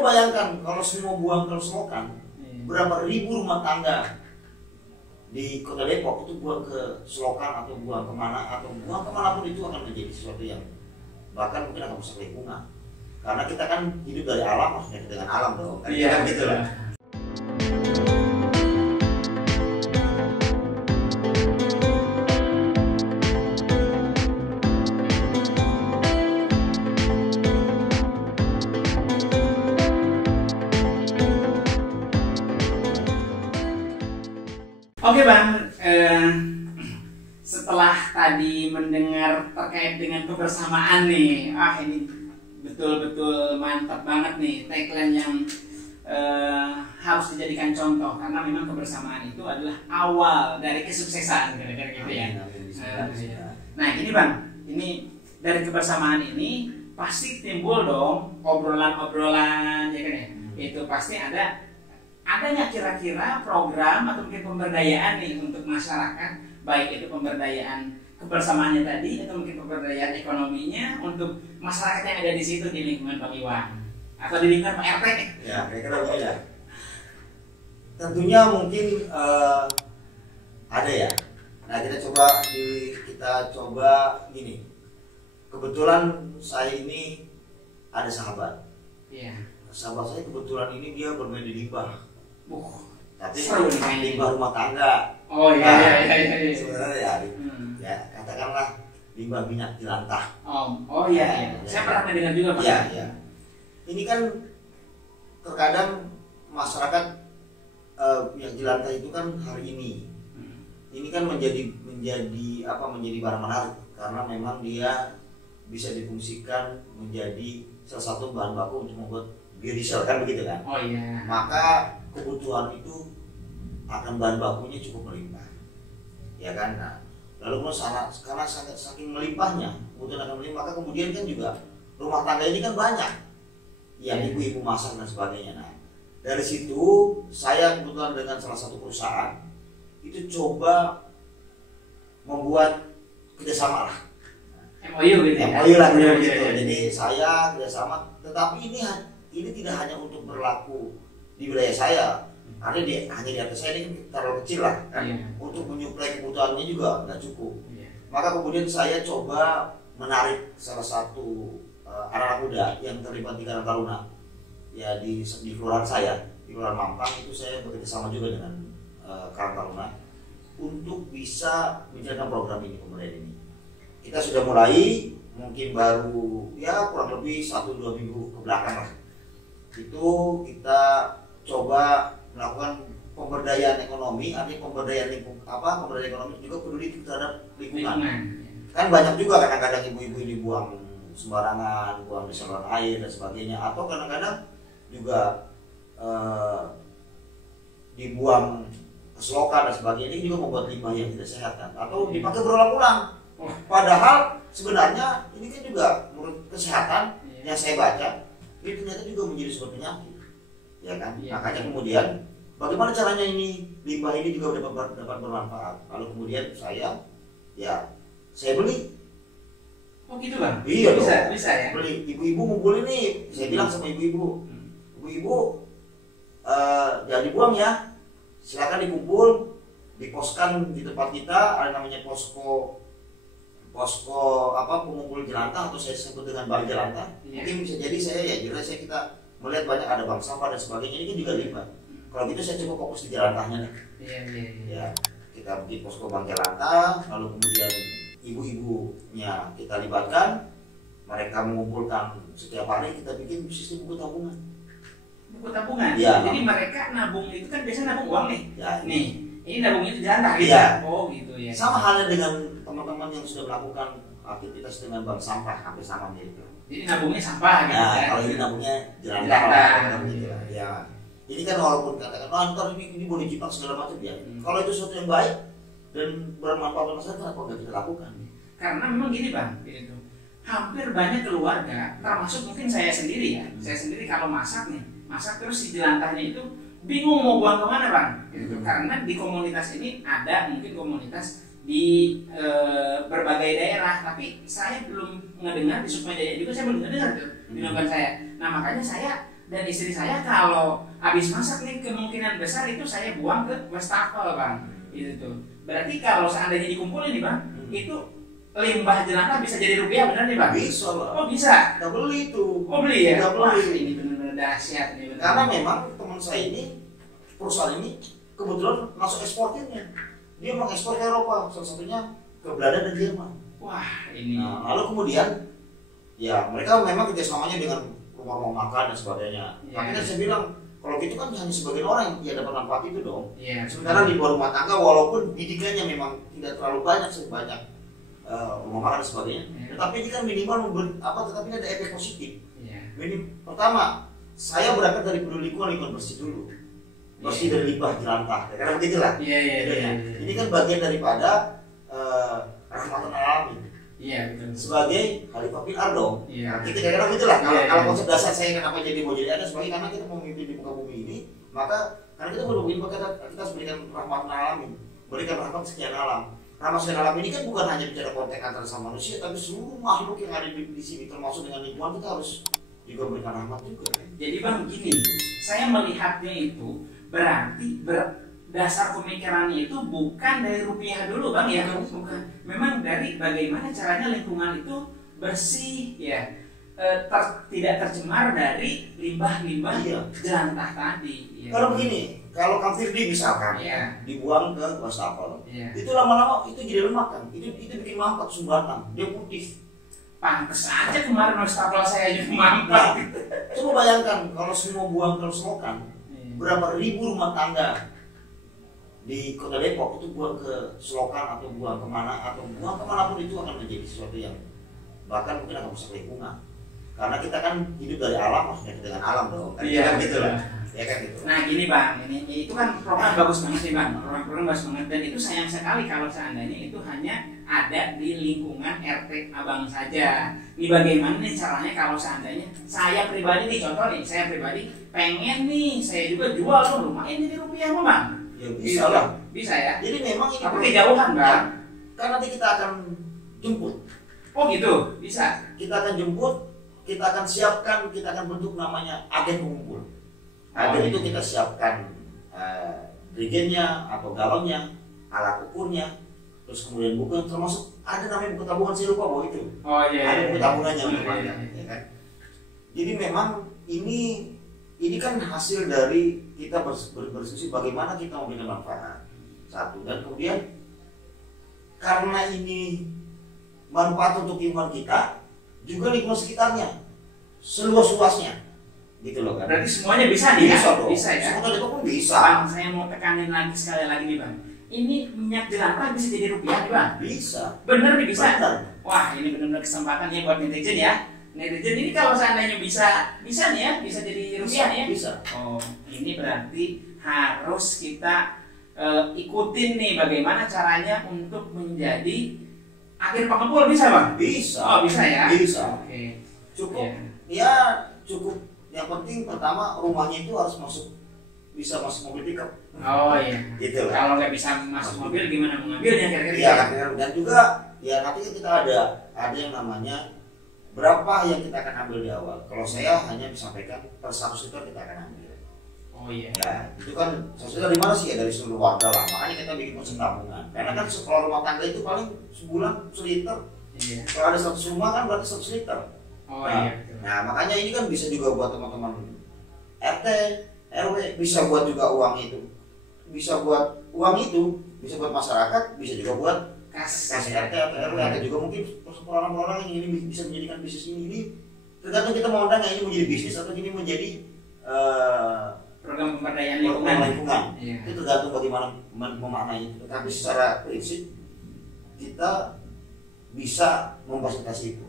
Coba bayangkan kalau semua buang ke selokan, berapa ribu rumah tangga di Kota Depok itu buang ke selokan atau buang kemana atau buang kemanapun itu akan menjadi sesuatu yang bahkan mungkin akan merusak lingkungan. Karena kita kan hidup dari alam, maksudnya dengan alam dong. Iya, kan gitu lah. Oke Bang, setelah tadi mendengar terkait dengan kebersamaan nih, ini betul-betul mantap banget nih tagline yang harus dijadikan contoh karena memang kebersamaan itu adalah awal dari kesuksesan, kira-kira gitu ya. Nah ini Bang, ini dari kebersamaan ini pasti timbul dong obrolan-obrolan ya kan ya. Itu pasti adanya kira-kira program atau mungkin pemberdayaan nih untuk masyarakat, baik itu pemberdayaan kebersamaannya tadi atau mungkin pemberdayaan ekonominya untuk masyarakat yang ada di situ di lingkungan Bang Iwan atau di lingkungan Pak RT. Ya, kira-kira begitu ya. Tentunya mungkin ada ya. Nah kita coba gini. Kebetulan saya ini ada sahabat. Iya. Sahabat saya kebetulan ini dia bermain di limbah. Tapi seru nih limbah rumah tangga. Oh iya, nah, iya. Sebenarnya ya katakanlah limbah minyak jelantah. Oh iya. Saya pernah mendengar juga Pak. Iya. Ini kan terkadang masyarakat yang jelantah itu kan hari ini. Ini kan menjadi barang menarik karena memang dia bisa difungsikan menjadi salah satu bahan baku untuk membuat biodiesel kan begitu kan. Oh iya. Maka kebutuhan itu akan bahan bakunya cukup melimpah, ya kan. Nah, lalu karena saking melimpahnya, kebutuhan akan melimpah, maka kemudian kan juga rumah tangga ini kan banyak, yang ibu-ibu masak dan sebagainya. Nah, dari situ saya kebetulan dengan salah satu perusahaan itu coba membuat kerjasama lah. MOU gitu ya. MOU lah gitu. Jadi saya kerjasama, tetapi ini tidak hanya untuk berlaku di wilayah saya, karena hanya di atas saya ini terlalu kecil lah kan. Untuk menyuplai kebutuhannya juga nggak cukup. Maka kemudian saya coba menarik salah satu anak muda yang terlibat di Karang Taruna ya di kelurahan saya, di Kelurahan Mampang itu saya bekerja sama juga dengan Karang Taruna untuk bisa menjalankan program ini, pemberdayaan ini. Kita sudah mulai, mungkin baru ya kurang lebih 1-2 minggu ke belakang lah. Itu kita coba melakukan pemberdayaan ekonomi, artinya pemberdayaan ekonomi juga peduli terhadap lingkungan. Kan banyak juga kadang-kadang ibu-ibu ini buang sembarangan, buang di saluran air dan sebagainya, atau kadang-kadang juga dibuang ke selokan dan sebagainya. Ini juga membuat limbah yang tidak sehat kan, atau dipakai berulang-ulang. Padahal sebenarnya ini kan juga menurut kesehatan yang saya baca itu ternyata juga menjadi sebuah penyakit, ya kan. Makanya kemudian bagaimana caranya ini limbah ini juga dapat bermanfaat. Lalu kemudian saya beli. Oh gitu Bang? Iya dong. Bisa ya. Beli, ibu-ibu ngumpul ini. Saya bilang sama ibu-ibu, jangan dibuang ya. Silakan dikumpul, diposkan di tempat kita. Ada namanya posko pengumpul jelantah, atau saya sebut dengan bank jelantah. Mungkin bisa jadi kita melihat banyak ada bank sampah dan sebagainya, ini kan juga limbah. Kalau gitu saya coba fokus di jelantahnya nih. Ya, kita bikin posko bank jelantah, lalu kemudian ibu-ibunya kita libatkan, mereka mengumpulkan setiap hari, kita bikin sistem buku tabungan. Buku tabungan? Ya. Jadi mereka nabung itu kan biasanya nabung uang nih. Ya, ini nabung itu jelantah gitu. Ya. Oh gitu ya. Sama halnya dengan teman-teman yang sudah melakukan aktivitas dengan bank sampah, hampir sama gitu. Jadi nabungnya sampah gitu. Nah, kalau ini nabungnya jelantah gitu ya. Ini kan walaupun katakan ntar ini boleh jiplak segala macam ya. Kalau itu sesuatu yang baik dan bermanfaat untuk masyarakat, kenapa nggak kita lakukan? Karena memang gini Bang, gitu. Hampir banyak keluarga, termasuk mungkin saya sendiri ya. Saya sendiri kalau masak terus si jelantahnya itu bingung mau buang kemana Bang. Gitu. Karena di komunitas ini ada mungkin komunitas di berbagai daerah, tapi saya belum ngedengar di Sukma Jaya juga saya belum ngedengar tuh di lingkungan saya. Nah makanya saya Dan istri saya kalau habis masak nih kemungkinan besar itu saya buang ke wastafel bang. Itu tuh. Berarti kalau seandainya dikumpulin nih bang, itu limbah jelantah bisa jadi rupiah benar nih bang? Bisa lah. Oh bisa. Kita beli itu. Oh beli ya? Kita beli. Wah, ini benar-benar dahsyat nih. Bener. Karena memang teman saya ini, perusahaan ini kebetulan masuk eksportirnya. Dia mengekspor ke Eropa, salah satunya ke Belanda dan Jerman. Wah ini. Nah, lalu kemudian ya mereka memang kerjasamanya dengan rumah makan dan sebagainya. Tapi kan saya bilang kalau gitu kan hanya sebagian orang yang dapat manfaat itu dong. Sementara di luar rumah tangga walaupun bidikannya memang tidak terlalu banyak sebanyak rumah makan dan sebagainya, tetapi ini kan minimal tetapi ini ada efek positif. Pertama, saya berangkat dari peduli lingkungan bersih dulu, bersih dari limbah jelantah, karena begitulah. Ini kan bagian daripada rahmatan alamin. Iya betul. Sebagai Khalifah bin Ardo. Kita kira-kira begitulah. Kalau konsep dasar saya kenapa mau jadi ada sebagai karena kita mau memimpin di muka bumi ini, maka karena kita mau memimpin kita harus berikan rahmatan alamin, berikan rahmat sekian alam. Rahmat sekian alam ini kan bukan hanya bicara konteks antara sama manusia, tapi seluruh makhluk yang ada di sini termasuk dengan lingkungan kita harus juga berikan rahmat juga. Jadi bang gini, saya melihatnya itu berarti dasar pemikirannya itu bukan dari rupiah dulu bang ya, bukan. Memang dari bagaimana caranya lingkungan itu bersih ya, tidak tercemar dari limbah-limbah jelantah tadi. Ya. Kalau begini, kalau Kamfirdi misalkan dibuang ke wastafel, itu lama-lama itu jadi lemak kan, itu bikin mampet sumbatan, dia putih. Pantes aja kemarin wastafel saya juga mampet. Coba bayangkan kalau semua buang ke selokan, berapa ribu rumah tangga di Kota Depok itu buang ke selokan atau buang kemana atau buang kemanapun itu akan menjadi sesuatu yang bahkan mungkin akan merusak lingkungan, karena kita kan hidup dari alam, maksudnya kita dengan alam dong. Kan gitu lah. Ya kan gitu. Nah gini bang, ini itu kan program bagus banget sih bang, program bagus banget, dan itu sayang sekali kalau seandainya itu hanya ada di lingkungan RT abang saja. Ini bagaimana nih caranya kalau seandainya saya pribadi nih, contoh nih, saya pribadi pengen nih saya juga jual tuh rumah ini di rupiah bang. Ya bisa lah. Bisa ya. Jadi memang ini tapi kejauhan bang. Kan nanti kita akan jemput. Oh gitu, bisa. Kita akan jemput, kita akan siapkan, kita akan bentuk namanya agen pengumpul. Agen itu kita siapkan regennya atau galonnya, alat ukurnya, terus kemudian buku, termasuk ada namanya buku tabungan, saya lupa bahwa itu. Ada buku tabungannya ya kan. Jadi memang ini kan hasil dari kita berdiskusi bagaimana kita memberikan manfaat satu, dan kemudian karena ini manfaat untuk lingkungan kita juga lingkungan sekitarnya seluas-luasnya gitu loh kan. Berarti semuanya bisa nih bisa ya? Dong. Bisa ya? Semuanya itu pun bisa. Bang, saya mau tekanin lagi sekali lagi nih bang, ini minyak jelantah bisa jadi rupiah nih bang? Bisa. Bener nih bisa? Bener. Wah ini benar-benar kesempatan ya buat netizen ya. Netizen ini kalau seandainya bisa nih ya, bisa jadi rupiah nih ya? Bisa. Oh, ini berarti harus kita ikutin nih bagaimana caranya untuk menjadi agen pengumpul, bisa bang? Bisa. Oh bisa ya? Bisa. Oke. Cukup. Ya cukup. Yang penting pertama rumahnya itu harus bisa masuk mobil pickup. Oh iya. Gitu lah. Kalau nggak bisa masuk mobil gimana mengambilnya kira-kira? Iya. Dan juga ya nanti kita ada yang namanya berapa yang kita akan ambil di awal. Kalau saya hanya disampaikan per 1 liter kita akan ambil. Oh iya. Ya, itu kan sesuatu dari mana sih ya, dari seluruh warga lah. Makanya kita bikin konsep tabungan. Karena kan kalau rumah tangga itu paling sebulan 1 liter. Iya. Kalau ada 100 rumah kan berarti 100 liter. Oh nah, iya. Nah makanya ini kan bisa juga buat teman-teman RT, RW, bisa buat juga uang itu. Bisa buat uang itu, bisa buat masyarakat, bisa juga buat kas RT atau RW, ada juga mungkin orang-orang yang ini bisa menjadikan bisnis ini tergantung kita mau undang ini menjadi bisnis atau ini menjadi program pemberdayaan lingkungan. Iya. Itu tergantung bagaimana memaknai itu. Tapi secara prinsip kita bisa memfasilitasi itu.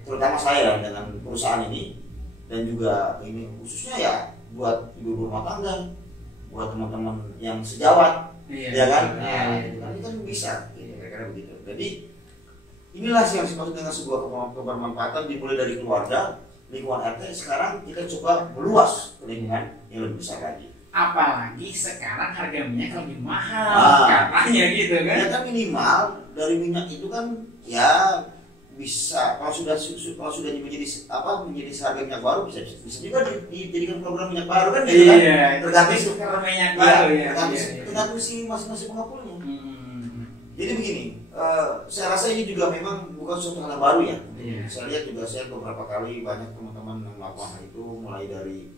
Terutama saya dengan perusahaan ini, dan juga ini khususnya ya buat ibu rumah tangga, buat teman-teman yang sejawat, ya kan? Nah, itu kan bisa, gitu, kira-kira begitu. Jadi inilah yang dimaksud dengan sebuah kebermanfaatan dimulai dari keluarga, lingkungan RT. Sekarang kita coba meluas ke lingkungan yang lebih besar lagi. Apalagi sekarang harga minyak lebih mahal, katanya gitu kan? Ya kan minimal dari minyak itu kan ya bisa kalau sudah menjadi seharga minyak baru bisa juga dijadikan program minyak baru kan gitu kan. Iya, tergantung minyak baru ya. Tergantung si masing-masing pengapulnya. Jadi begini, saya rasa ini juga memang bukan suatu hal yang baru ya. Saya lihat juga saya beberapa kali banyak teman-teman yang melakukan hal itu, mulai dari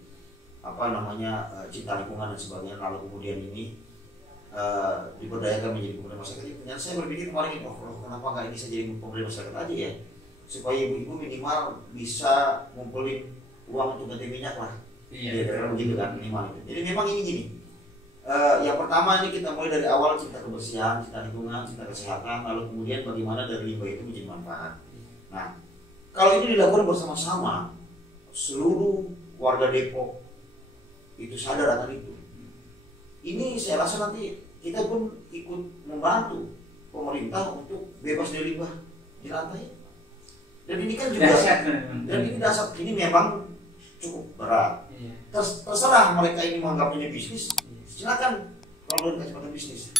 cinta lingkungan dan sebagainya, lalu kemudian ini diberdayakan menjadi pemuda masyarakat. Dan saya berpikir kemarin, kenapa nggak ini saya jadi pemuda masyarakat aja ya, supaya ibu-ibu minimal bisa ngumpulin uang untuk ganti minyak lah. Karena begitu kan minimal itu. Jadi memang ini gini, yang pertama ini kita mulai dari awal cinta kebersihan, cinta lingkungan, cinta kesehatan, lalu kemudian bagaimana dari limbah itu menjadi manfaat. Nah, kalau ini dilakukan bersama-sama, seluruh warga Depok itu sadar akan itu. Ini saya rasa nanti kita pun ikut membantu pemerintah untuk bebas dari limbah di lantai. Dan ini kan juga dasar, ini memang cukup berat. Terserah mereka ini menganggapnya bisnis, silakan. Kalau dari kacamata bisnis,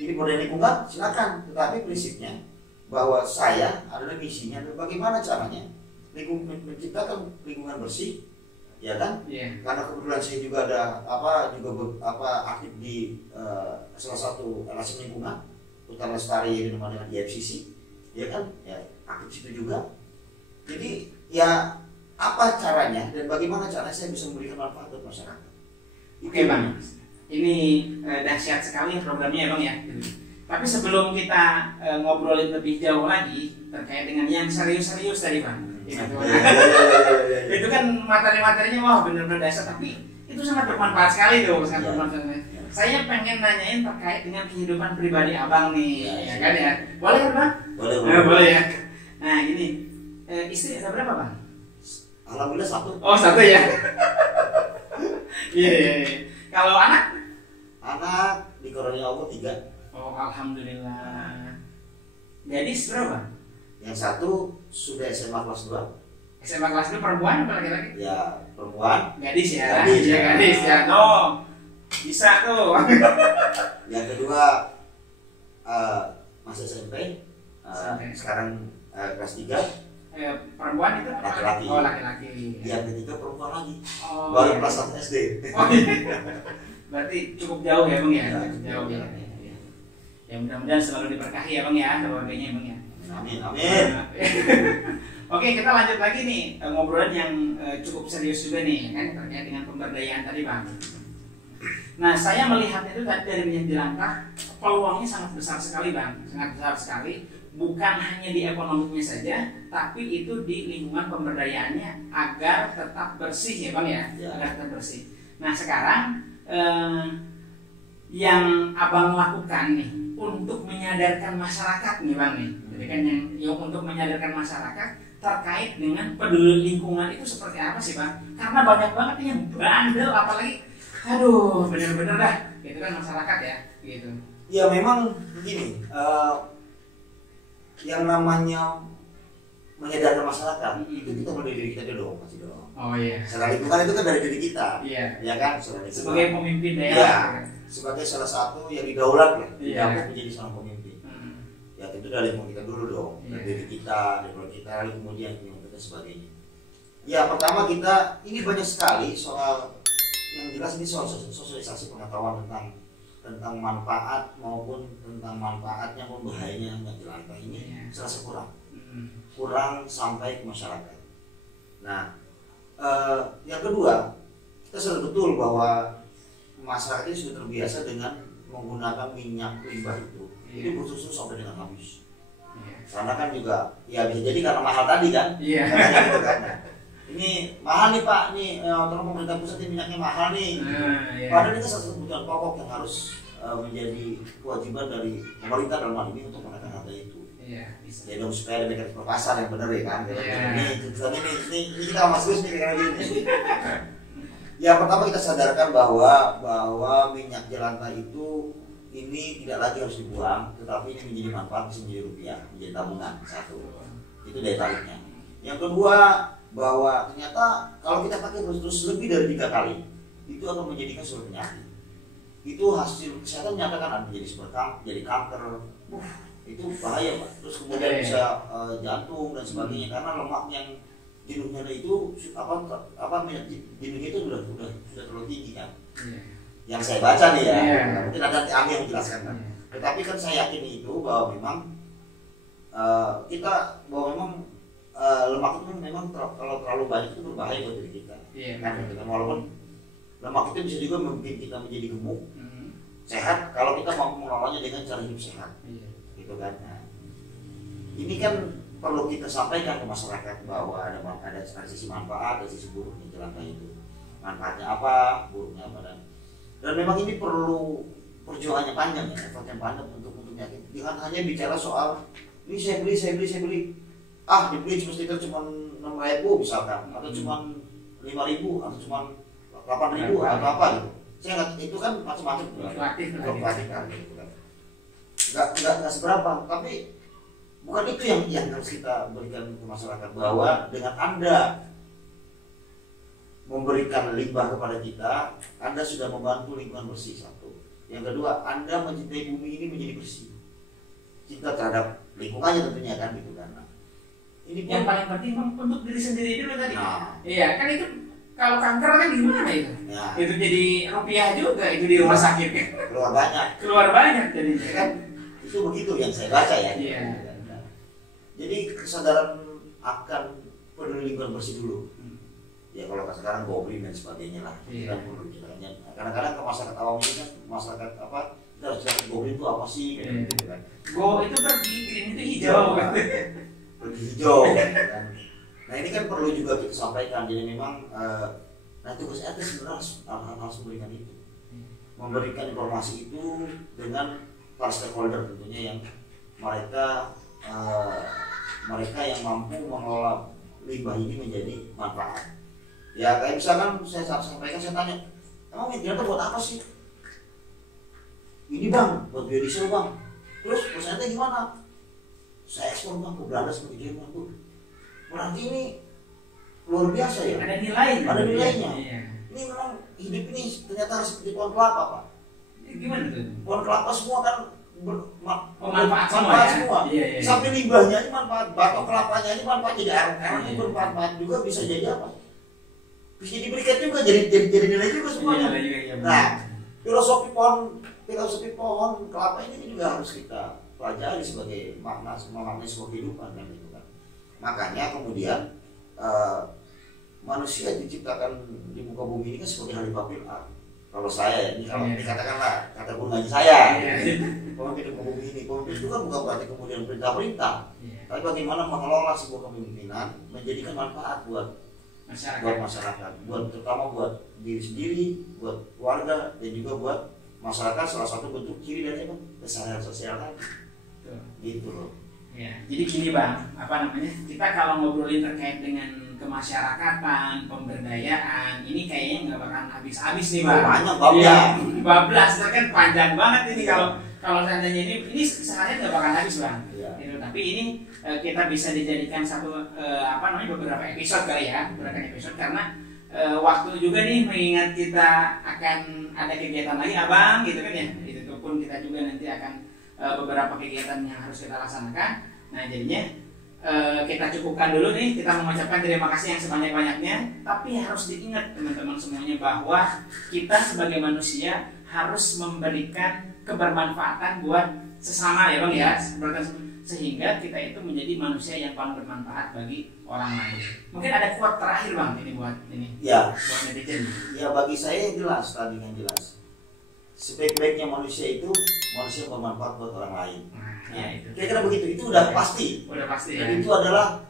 ini budaya lingkungan, silakan. Tetapi prinsipnya bahwa saya adalah misinya, bagaimana caranya menciptakan lingkungan bersih. Ya kan? Karena kebetulan saya juga ada aktif di salah satu LSM lingkungan Hutan Lestari dengan IFCC, ya kan? Ya, aktif situ juga. Jadi ya apa caranya dan bagaimana caranya saya bisa memberikan manfaat buat masyarakat? Oke Bang, ini dahsyat sekali programnya ya Bang ya. Tapi sebelum kita ngobrolin lebih jauh lagi terkait dengan yang serius-serius tadi Bang. Itu kan materi-materinya wah benar-benar dasar, tapi itu sangat bermanfaat sekali tuh, sangat bermanfaat. Saya pengen nanyain terkait dengan kehidupan pribadi Abang nih, ya kan ya? Boleh kan Bang? Boleh ya. Nah ini istri ada berapa Bang? Alhamdulillah satu. Oh satu ya. Iya. Kalau anak? Anak dikaruniai Allah 3. Oh alhamdulillah. Gadis berapa? Yang satu sudah SMA kelas 2. SMA kelas 2 perempuan apa laki-laki? Ya perempuan. Gadis ya. Gadis ya. No. Bisa tuh. Yang kedua masih SMP. Sekarang kelas 3. Perempuan itu laki-laki. Oh laki-laki. Yang ketiga perempuan lagi. Oh, baru kelas 1 SD. Oh, berarti cukup jauh ya Bang ya? Cukup jauh ya. Ya mudah-mudahan selalu diberkahi ya Bang ya, keluarganya Bang ya. Amin. Oke, kita lanjut lagi nih ngobrolan yang cukup serius juga nih kan terkait dengan pemberdayaan tadi Bang. Nah, saya melihat itu tadi dari minyak jelantah peluangnya sangat besar sekali Bang, sangat besar sekali. Bukan hanya di ekonominya saja, tapi itu di lingkungan pemberdayaannya agar tetap bersih ya Bang ya, agar tetap bersih. Nah sekarang yang Abang lakukan nih untuk menyadarkan masyarakat nih Bang nih, jadi kan yang untuk menyadarkan masyarakat terkait dengan peduli lingkungan itu seperti apa sih Bang? Karena banyak banget yang bandel, apalagi aduh bener-bener dah, gitu kan masyarakat ya, gitu. Ya memang begini, yang namanya menyadarkan masyarakat itu kita mulai dari diri kita dulu pasti dong. Oh iya. Secara lingkungan itu kan dari diri kita. Iya. Ya kan? Sebagai pemimpin daerah. Ya, sebagai salah satu yang didaulat lah. Iya. Yang menjadi seorang pemimpin. Ya tentu dari lingkungan kita dulu dong. Dari diri kita, dari keluarga kita, lalu kemudian lingkungan kita sebagainya. Ya pertama kita ini banyak sekali soal yang jelas ini soal sosialisasi pengetahuan tentang manfaat maupun tentang manfaatnya maupun bahayanya minyak jelantah ini serasa kurang sampai ke masyarakat. Nah, yang kedua kita sadar betul bahwa masyarakat ini sudah terbiasa dengan menggunakan minyak limbah itu bersusun sampai dengan habis. Karena kan juga ya bisa jadi karena mahal tadi kan. Karena gitu kan. Ini mahal nih Pak, nih tolong pemerintah pusat ini minyaknya mahal nih. Padahal itu salah satu kebutuhan pokok yang harus menjadi kewajiban dari pemerintah dalam hal ini untuk menekan harga itu. Bisa. Ya dong supaya ada mekanisme pasar yang benar ya kan. Ini kita masuk nih kayak gini. Ya pertama kita sadarkan bahwa minyak jelantah itu ini tidak lagi harus dibuang, tetapi ini menjadi manfaat, bisa menjadi rupiah, menjadi tabungan. Satu, itu daya tariknya. Yang kedua, bahwa ternyata kalau kita pakai terus lebih dari 3 kali, itu akan menjadikan suatu penyakit. Itu hasil kesehatan menyatakan ada menjadi seperti jadi kanker, itu bahaya Pak. Terus kemudian bisa jantung dan sebagainya karena lemak yang jenuhnya itu minyak jenuhnya itu sudah terlalu tinggi kan. Yang saya baca nih ya, mungkin ada ahli yang menjelaskan kan. Tetapi kan saya yakin itu bahwa memang lemak itu memang kalau terlalu banyak itu berbahaya buat diri kita. Kan walaupun lemak itu bisa juga membuat kita menjadi gemuk, sehat kalau kita mampu mengelolanya dengan cara hidup sehat, gitu kan. Nah, ini kan perlu kita sampaikan ke masyarakat bahwa ada sisi manfaat dan sisi buruknya jelantah itu. Manfaatnya apa, buruknya apa dan memang ini perlu perjuangannya panjang ya, effortnya panjang untuk yakin. Jangan hanya bicara soal ini saya beli. Dibeli stiker cuma 6.000 misalkan, atau cuma 5.000 atau cuma 8.000 atau apa gitu. Saya nggak, itu kan macam-macam fluktuatif kan gitu kan. Nggak seberapa, tapi bukan itu yang harus kita berikan ke masyarakat, bahwa dengan Anda memberikan limbah kepada kita, Anda sudah membantu lingkungan bersih satu. Yang kedua, Anda mencintai bumi ini menjadi bersih. Cinta terhadap lingkungannya tentunya kan gitu kan. Ini yang paling penting untuk diri sendiri dulu tadi. Iya kan, itu kalau kanker kan gimana itu? Itu jadi rupiah juga itu di rumah sakit kan. Keluar banyak jadi kan. Itu begitu yang saya baca ya. Jadi kesadaran akan peduli lingkungan bersih dulu. Ya kalau sekarang goblin dan sebagainya lah. Kita perlu ceritanya. Kadang-kadang ke masyarakat awam ini kan masyarakat kita harus cerita goblin itu apa sih gitu kan. Go itu pergi, green itu hijau. Hijau kan. Nah ini kan perlu juga kita sampaikan. Jadi memang tugas RT sebenarnya harus memberikan itu, memberikan informasi itu dengan para stakeholder tentunya yang mereka yang mampu mengelola limbah ini menjadi manfaat. Ya kayak misalkan saya sampaikan, saya tanya, emang media buat apa sih? Ini bang, buat biodiesel bang. Terus perusahaannya gimana? Saya ekspor bang ke Belanda seperti Jerman tuh. Berarti ini luar biasa ya. Ada nilainya. Ini memang hidup ini ternyata seperti pohon kelapa pak. Gimana tuh? Pohon kelapa semua kan manfaat semua. Iya. Sampai limbahnya ini manfaat, batok kelapanya ini manfaat, jadi arang ini bermanfaat juga, bisa jadi apa? Bisa diberikan juga jadi nilai juga semuanya. Nah, filosofi pohon kelapa ini juga harus kita pelajari sebagai makna sebuah kehidupan kan itu kan. Makanya kemudian manusia diciptakan di muka bumi ini kan sebagai khalifah fil ardh. Kalau saya ini kalau dikatakanlah kata gunanya saya, pemimpin muka bumi ini, pemimpin itu kan bukan berarti kemudian perintah, tapi bagaimana mengelola sebuah kepemimpinan menjadikan manfaat buat masyarakat, terutama buat diri sendiri, buat keluarga, dan juga buat masyarakat. Salah satu bentuk ciri dari kesadaran sosial kan, gitu loh. Ya, jadi gini bang, kita kalau ngobrolin terkait dengan kemasyarakatan, pemberdayaan, ini kayaknya nggak bakalan habis-habis nih bang. Banyak bablas. Bablas, kan panjang banget ini kalau seandainya ini seharian nggak bakalan habis bang. Gitu. Tapi ini kita bisa dijadikan satu beberapa episode kali ya, karena waktu juga nih mengingat kita akan ada kegiatan lagi abang gitu kan ya. Itu pun kita juga nanti akan beberapa kegiatan yang harus kita laksanakan. Nah jadinya kita cukupkan dulu nih, kita mengucapkan terima kasih yang sebanyak-banyaknya. Tapi harus diingat teman-teman semuanya bahwa kita sebagai manusia harus memberikan kebermanfaatan buat sesama ya bang ya, sehingga kita itu menjadi manusia yang paling bermanfaat bagi orang lain. Mungkin ada quote terakhir bang ini buat netizen. Ya bagi saya jelas tadi kan jelas. Sebaik-baiknya manusia itu manusia yang bermanfaat buat orang lain. Kira-kira begitu, itu udah pasti. Dan itu adalah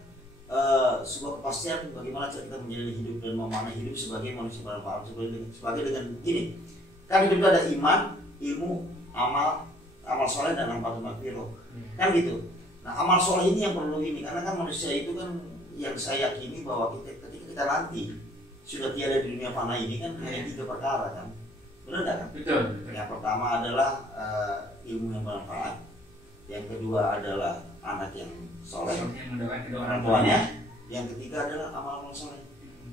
sebuah kepastian bagaimana cara kita menjalani hidup dan memaknai hidup sebagai manusia bermanfaat. Sebagai dengan gini, kan hidup itu ada iman, ilmu, amal soleh dan amal maghfirah. Kan gitu. Nah amal soleh ini yang perlu ini, karena kan manusia itu kan yang saya yakini bahwa ketika kita nanti sudah tiada di dunia fana ini kan hanya 3 perkara kan. Benar nggak kan? Betul. Yang pertama adalah ilmu yang bermanfaat. Yang kedua adalah anak yang soleh, orang tuanya. Yang ketiga adalah amal soleh.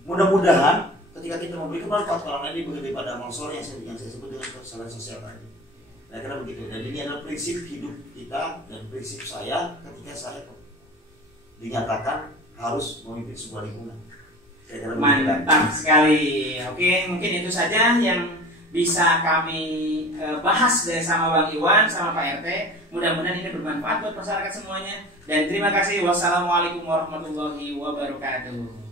Mudah-mudahan ketika kita memberikan manfaat ke orang lain daripada amal soleh yang saya sebut dengan kesalahan sosial tadi. Karena begitu. Dan ini adalah prinsip hidup kita dan prinsip saya ketika saya dinyatakan harus memimpin sebuah lingkungan. Mantap sekali. Oke, mungkin itu saja yang bisa kami bahas dari sama Bang Iwan sama Pak RT. Mudah-mudahan ini bermanfaat buat masyarakat semuanya. Dan terima kasih. Wassalamualaikum warahmatullahi wabarakatuh.